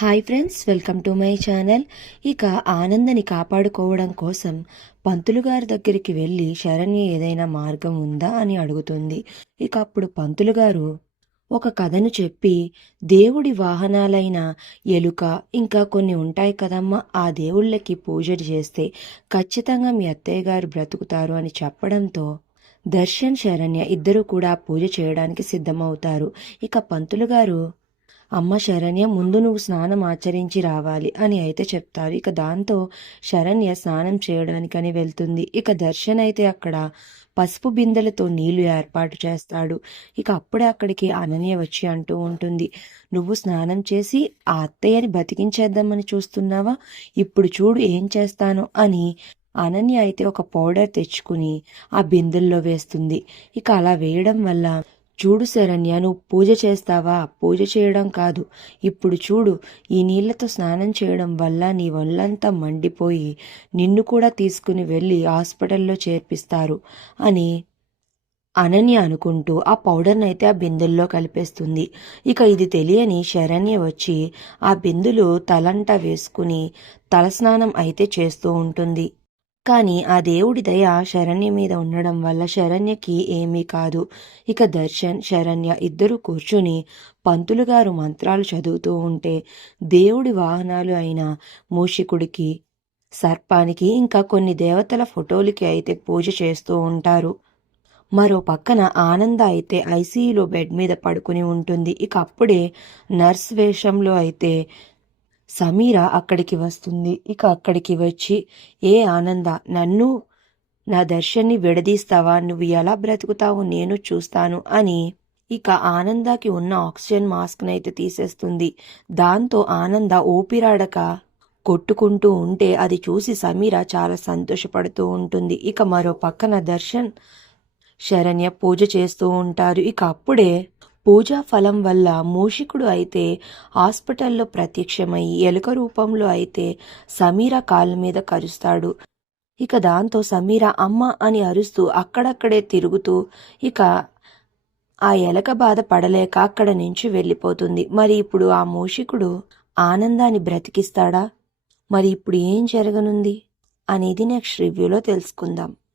Hi friends, welcome to my channel. ఇక ఆనందని కాపాడుకోవడం కోసం పంతులు గారి దగ్గరికి వెళ్ళి శరణ్య ఏదైనా మార్గం ఉందా అని అడుగుతుంది. ఇక అప్పుడు పంతులు గారు ఒక కథను చెప్పి దేవుడి వాహనాలైన ఎలుక ఇంకా కొన్ని ఉంటాయి కదమ్మా, ఆ దేవుళ్ళకి పూజ చేస్తే ఖచ్చితంగా మీ అత్తయ్య గారు బ్రతుకుతారు అని చెప్పడంతో దర్శన్ శరణ్య ఇద్దరు కూడా పూజ చేయడానికి సిద్ధమవుతారు. ఇక పంతులు గారు, అమ్మ శరణ్య, ముందు నువ్వు స్నానం ఆచరించి రావాలి అని అయితే చెప్తారు. ఇక దాంతో శరణ్య స్నానం చేయడానికని వెళ్తుంది. ఇక దర్శన్ అయితే అక్కడ పసుపు బిందెలతో నీళ్లు ఏర్పాటు చేస్తాడు. ఇక అప్పుడే అక్కడికి అనన్య వచ్చి అంటూ ఉంటుంది, నువ్వు స్నానం చేసి ఆ అత్తయ్యని బతికించేద్దామని చూస్తున్నావా? ఇప్పుడు చూడు ఏం చేస్తాను అని అనన్య అయితే ఒక పౌడర్ తెచ్చుకుని ఆ బిందెల్లో వేస్తుంది. ఇక అలా వేయడం వల్ల, చూడు శరణ్య, నువ్వు పూజ చేస్తావా? పూజ చేయడం కాదు, ఇప్పుడు చూడు, ఈ నీళ్లతో స్నానం చేయడం వల్ల నీ ఒళ్ళంతా మండిపోయి నిన్ను కూడా తీసుకుని వెళ్ళి హాస్పిటల్లో చేర్పిస్తారు అని అనన్య అనుకుంటూ ఆ పౌడర్ని అయితే ఆ బిందెల్లో కలిపేస్తుంది. ఇక ఇది తెలియని శరణ్య వచ్చి ఆ బిందులు తలంటా వేసుకుని తలస్నానం అయితే చేస్తూ ఉంటుంది. కానీ ఆ దేవుడి దయ శరణ్య మీద ఉండడం వల్ల శరణ్యకి ఏమీ కాదు. ఇక దర్శన్ శరణ్య ఇద్దరు కూర్చుని పంతులు గారు మంత్రాలు చదువుతూ ఉంటే దేవుడి వాహనాలు అయిన మూషికుడికి, సర్పానికి ఇంకా కొన్ని దేవతల ఫోటోలకి అయితే పూజ చేస్తూ ఉంటారు. మరో పక్కన ఆనంద అయితే ఐసీయూలో బెడ్ మీద పడుకుని ఉంటుంది. ఇక అప్పుడే నర్స్ వేషంలో అయితే సమీర అక్కడికి వస్తుంది. ఇక అక్కడికి వచ్చి, ఏ ఆనంద, నన్ను నా దర్శన్ని విడదీస్తావా? నువ్వు ఎలా బ్రతుకుతావో నేను చూస్తాను అని ఇక ఆనందకి ఉన్న ఆక్సిజన్ మాస్క్ని అయితే తీసేస్తుంది. దాంతో ఆనంద ఊపిరాడక కొట్టుకుంటూ ఉంటే అది చూసి సమీర చాలా సంతోషపడుతూ ఉంటుంది. ఇక మరో పక్కన దర్శన్ శరణ్య పూజ చేస్తూ ఉంటారు. ఇక అప్పుడే పూజా ఫలం వల్ల మూషికుడు అయితే హాస్పిటల్లో ప్రత్యక్షమై ఎలుక రూపంలో అయితే సమీర కాళ్ళ మీద కరుస్తాడు. ఇక దాంతో సమీర అమ్మ అని అరుస్తూ అక్కడక్కడే తిరుగుతూ ఇక ఆ ఎలక బాధ పడలేక అక్కడ నుంచి వెళ్ళిపోతుంది. మరి ఇప్పుడు ఆ మూషికుడు ఆనందాన్ని బ్రతికిస్తాడా? మరి ఇప్పుడు ఏం జరగనుంది అనేది నెక్స్ట్ రివ్యూలో తెలుసుకుందాం.